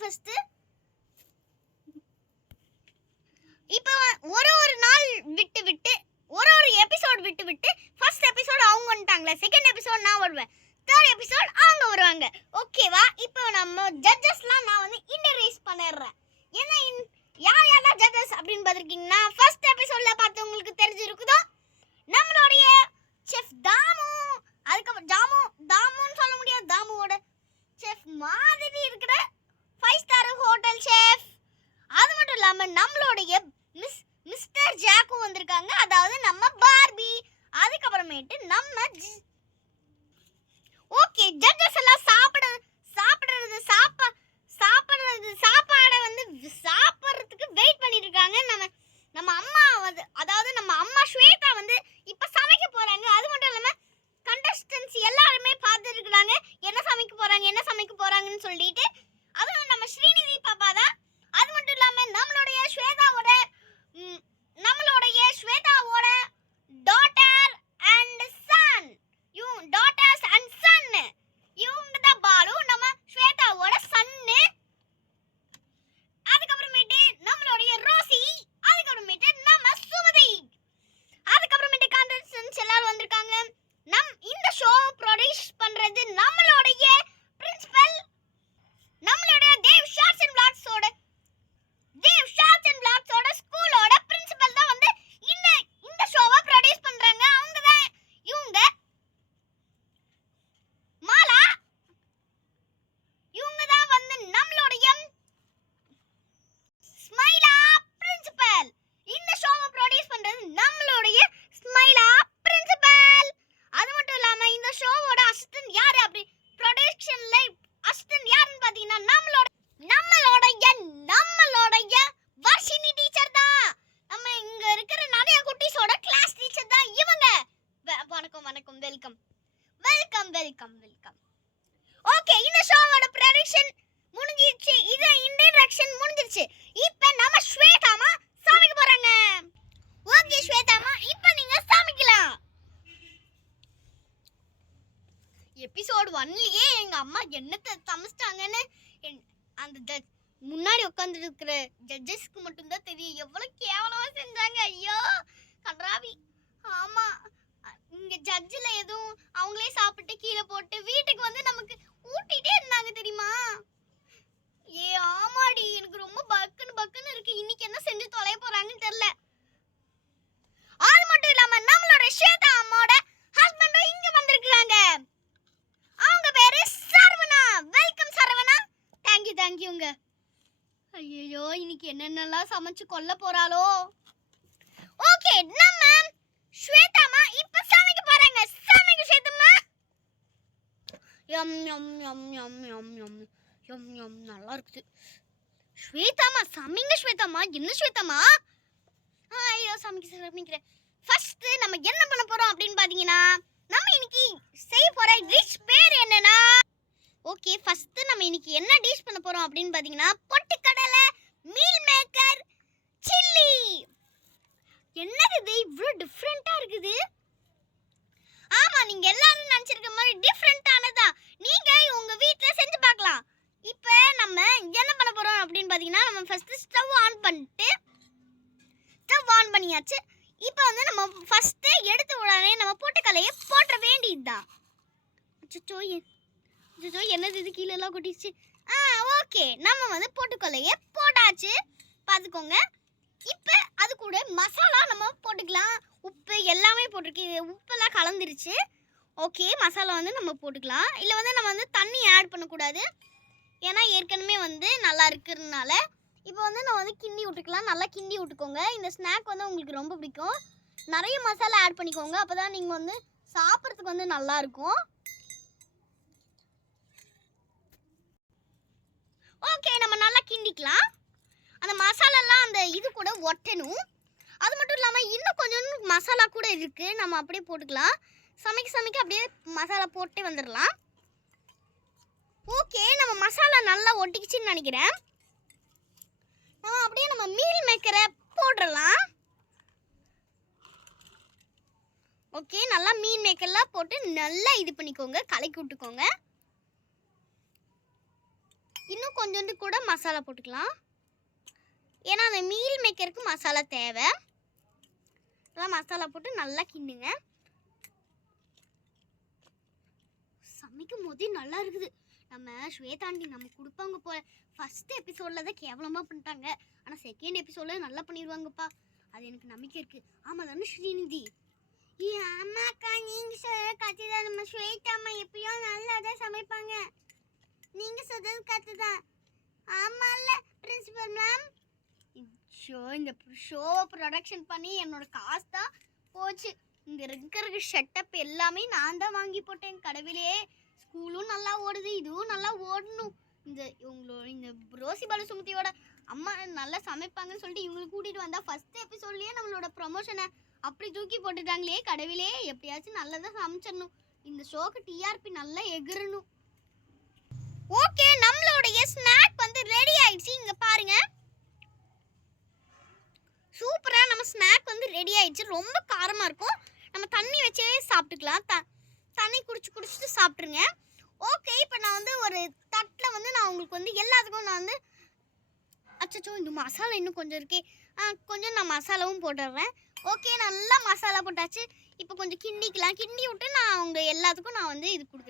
First. இப்போ ஒரு நாள் விட்டு விட்டு ஒரு எபிசோட் விட்டு விட்டு ஃபர்ஸ்ட் எபிசோட் அவங்க வந்துட்டாங்களே, செகண்ட் எபிசோட் நான் வருவேன், தேர்ட் எபிசோட் அவங்க வருவாங்க. ஓகேவா? இப்போ நம்ம ஜட்ஜஸ்லாம் நான் வந்து இன்ட்ரோடியூஸ் பண்ணிடுறேன். என்ன யாரெல்லாம் ஜட்ஜஸ் அப்படின்னு பார்த்துருக்கீங்கன்னா, ஃபர்ஸ்ட் எபிசோட்ல பார்த்தவங்களுக்கு தெரிஞ்சிருக்குதோ நம்மளுடைய செஃப் தாமு, அதுக்கப்புறம் தாமுன்னு சொல்ல முடியாது, தாமுவோட செஃப் மாதிரி இருக்கிற 5 ஸ்டார் ஹோட்டல் செஃப். அது மட்டும் இல்லாமல் நம்மளுடைய மிஸ்டர் ஜாக்கும் வந்திருக்காங்க, அதாவது நம்ம பார்பி. அதுக்கப்புறமேட்டு நம்ம ஓகே ஜட்ஜஸ் எல்லாம் சாப்பாடை வந்து சாப்பிட்றதுக்கு வெயிட் பண்ணிட்டு இருக்காங்க. நம்ம அம்மா வந்து, அதாவது நம்ம அம்மா ஸ்வேதா வந்து இப்போ சமைக்க போறாங்க. அது மட்டும் இல்லாமல் கண்டஸ்டன்ஸ் எல்லாருமே பார்த்துட்டு இருக்காங்க என்ன சமைக்க போறாங்கன்னு சொல்லிட்டு. அதுவும் நம்ம ஸ்ரீநிதி பாப்பா தான். அது மட்டும் இல்லாமல் நம்மளுடைய ஸ்வேதாவோட டாட்டர்ஸ் அண்ட் சன், இவங்க தான் பாலு, நம்ம ஸ்வேதாவோட சன்னு. அதுக்கப்புறமேட்டு நம்மளுடைய ரோசி, அதுக்கப்புறமேட்டு நம்ம சுமதி, அதுக்கப்புறமேட்டு கண்டஸ்டன்ஸ் எல்லாரும் வந்திருக்காங்க. இந்த ஷோ ப்ரொடியூஸ் பண்றது நம்மளுடைய பிரின்சிபல், நம்மளுடைய தேவ் ஷார்ட்ஸ் அண்ட் பிளாக்ஸோட ஸ்கூலோட பிரின்சிபல் தான் வந்து இந்த ஷோவை ப்ரொடியூஸ் பண்றாங்க. அவங்க தான் இவங்க மாலா. இவங்க தான் வந்து நம்மளுடைய ஸ்மைலா பிரின்சிபல். இந்த ஷோவை ப்ரொடியூஸ் பண்றது நம்மளுடைய ஸ்மைலா பிரின்சிபல். அது மட்டும் இல்லாம இந்த ஷோவோட அசிஸ்டன்ட் யாரு அப்படி ப்ரொடக்ஷன்ல அசிஸ்டன்ட் யாருன்னு பாத்தீங்கன்னா நம்மளுடைய வர்ஷினி டீச்சர் தான். நம்ம இங்க இருக்கிற நிறைய குட்டீஸோட கிளாஸ் டீச்சர் தான் இவங்க. வணக்கம் வெல்கம். ஓகே, இந்த ஷோவோட ப்ரொடக்ஷன் முடிஞ்சிருச்சு, இது இன்ட்ரோடக்ஷன் முடிஞ்சிருச்சு. இப்போ நம்ம ஸ்வேதாமா சமைக்க போறாங்க. ஓகே ஸ்வேதாமா, இப்போ நீங்க சமைக்கலாம். எபிசோட் 1லயே எங்க அம்மா என்னத்தை சமைச்சிட்டாங்கன்னு அந்த முன்னாடி உட்கார்ந்துட்டு இருக்கிற ஜட்ஜஸ்க்கு மட்டும்தான் தெரியும் எவ்வளவு கேவலமா செஞ்சாங்க. ஐயோ கன்றாவி. ஆமா, இங்க ஜட்ஜில் எதுவும் அவங்களே சாப்பிட்டு கீழே போட்டு வீட்டுக்கு வந்து நமக்கு ஊட்டிட்டே இருந்தாங்க தெரியுமா? ஆமாடி, எனக்கு ரொம்ப பக்குன்னு இருக்கு. இன்னைக்கு என்ன செஞ்சு தொலைய போறாங்கன்னு தெரியல. அது மட்டும் இல்லாம நம்மளோட ஸ்வேதா அம்மாவோட ஹஸ்பண்டும் இங்க வந்திருக்காங்க. அவங்க பேரு சரவணா. வெல்கம் சரவணா. தேங்க்யூங்க. ஐயோ, இன்னைக்கு என்னென்னலாம் சமைச்சு கொல்ல போறாளோ. ஓகே, நம்ம ஸ்வேதாமா இப்ப சமைக்க போறாங்க. சமைக்க ஸ்வேதாமா. நல்லா இருக்குது. ஸ்வேதாமா சமைங்க. ஸ்வேதாமா என்ன ஸ்வேதாமா? ஐயோ சமைக்கிறேன். ஃபர்ஸ்ட் நம்ம என்ன பண்ண போறோம் அப்படின்னு பாத்தீங்கன்னா, நம்ம இன்னைக்கு செய்ய போற டிஷ் பேர் என்னன்னா, ஓகே ஃபர்ஸ்ட் நம்ம இன்னைக்கு என்ன டிஷ் பண்ண போறோம் அப்படின்னு பாத்தீங்கன்னா, பொட்டுக்கடலை மீல் மேக்கர் சில்லி. என்னது இது இவ்ளோ டிஃபரெண்டா இருக்குது? ஆமா, நீங்க எல்லாரும் நினைச்சிருக்க மாதிரி டிஃபரெண்டானதா நீங்க உங்க வீட்ல செஞ்சு பார்க்கலாம். இப்போ நம்ம என்ன பண்ண போறோம் அப்படின்னு பாத்தீங்கன்னா, நம்ம ஃபர்ஸ்ட் ஸ்டவ் ஆன் பண்ணியாச்சு. இப்போ வந்து நம்ம ஃபர்ஸ்ட் எடுத்த உடனே நம்ம பொட்டுக்கடலையை போட்ட வேண்டியதுதான். அச்சோ என்னது இது கீழே எல்லாம் கொட்டிச்சு. ஓகே, நம்ம வந்து பொட்டுக்கடலையை போட்டாச்சு, பார்த்துக்கோங்க. இப்போ அது கூட மசாலா நம்ம போட்டுக்கலாம். உப்பு எல்லாமே போட்டிருக்கு, உப்பெல்லாம் கலந்துருச்சு. ஓகே, மசாலா வந்து நம்ம போட்டுக்கலாம். இல்லை வந்து நம்ம வந்து தண்ணி ஆட் பண்ணக்கூடாது, ஏன்னா ஏற்கனவே வந்து நல்லா இருக்கிறதுனால. இப்போ வந்து நம்ம வந்து கிண்டி விட்டுக்கலாம். நல்லா கிண்டி விட்டுக்கோங்க. இந்த ஸ்நாக் வந்து உங்களுக்கு ரொம்ப பிடிக்கும். நிறைய மசாலா ஆட் பண்ணிக்கோங்க, அப்போ தான் நீங்கள் வந்து சாப்பிட்றதுக்கு வந்து நல்லாயிருக்கும். ஓகே, நம்ம நல்லா கிண்டிக்கலாம். அந்த மசாலாலாம் அந்த இது கூட ஒட்டணும். அது மட்டும் இல்லாமல் இன்னும் கொஞ்சம் மசாலா கூட இருக்குது, நம்ம அப்படியே போட்டுக்கலாம். சமைக்க அப்படியே மசாலா போட்டே வந்துடலாம். ஓகே, நம்ம மசாலா நல்லா ஒட்டிக்கிச்சுன்னு நினைக்கிறேன். அப்படியே நம்ம மீல் மேக்கரை போட்டுடலாம். ஓகே, நல்லா மீன் மேக்கர்லாம் போட்டு நல்லா இது பண்ணிக்கோங்க, கலக்கி விட்டுக்கோங்க. இன்னும் கொஞ்சோண்டு கூட மசாலா போட்டுக்கலாம். ஏன்னா அந்த மீல் மேக்கருக்கு மசாலா தேவை. அதெல்லாம் மசாலா போட்டு நல்லா கிண்டுங்க. சமைக்கும் போதே நல்லா இருக்குது. நம்ம ஸ்வேதாண்டி நம்ம கொடுப்பாங்க போல. ஃபர்ஸ்ட் எபிசோடில் தான் கேவலமாக பண்ணிட்டாங்க. ஆனால் செகண்ட் எபிசோடில் நல்லா பண்ணிடுவாங்கப்பா. அது எனக்கு நம்பிக்கை இருக்குது. ஆமாம் தானே ஸ்ரீநிதி? ஆமாக்கா, நீங்கள் சொல்கிற கற்று தான். நம்ம ஸ்வேதாம்மா எப்பயும் நல்லா தான் சமைப்பாங்க. நீங்கள் சொல்கிறது கற்று தான். ஆமாம்ல பிரின்சிபல் மேம். இந்த ஷோவை ப்ரொடக்ஷன் பண்ணி என்னோட காசு தான் போச்சு. இங்கே இருக்கிற செட்டப் எல்லாமே நான் தான் வாங்கி போட்டேன். கடவுளே, ஸ்கூலும் நல்லா ஓடுது, இதுவும் நல்லா ஓடணும். இந்த ரோசி பாலு சுமதியோட அம்மா நல்லா சமைப்பாங்கன்னு சொல்லிட்டு இவங்களுக்கு கூட்டிகிட்டு வந்தால் ஃபஸ்ட் எபிசோட்லேயே நம்மளோட ப்ரொமோஷனை அப்படி தூக்கி போட்டுட்டாங்களே. கடவுளே, எப்படியாச்சும் நல்லதாக சமைச்சிடணும். இந்த ஷோக்கு டிஆர்பி நல்லா எகிரணும். ஓகே, நம்மளுடைய ஸ்நாக் வந்து ரெடி ஆயிடுச்சு. இங்கே பாருங்க, சூப்பராக நம்ம ஸ்நாக் வந்து ரெடி ஆயிடுச்சு. ரொம்ப காரமாக இருக்கும். நம்ம தண்ணி வச்சே சாப்பிட்டுக்கலாம். தண்ணி குடிச்சிட்டு சாப்பிட்ருங்க. ஓகே, இப்போ நான் வந்து ஒரு தட்டில் வந்து நான் உங்களுக்கு வந்து எல்லாத்துக்கும் நான் வந்து அச்சோ இந்த மசாலா இன்னும் கொஞ்சம் இருக்கே, கொஞ்சம் நான் மசாலாவும் போட்டுடுறேன். ஓகே, நல்லா மசாலா போட்டாச்சு. இப்போ கொஞ்சம் கிண்டிக்கலாம். கிண்டி விட்டு நான் அவங்க எல்லாத்துக்கும் நான் வந்து இது கொடுக்குறேன்.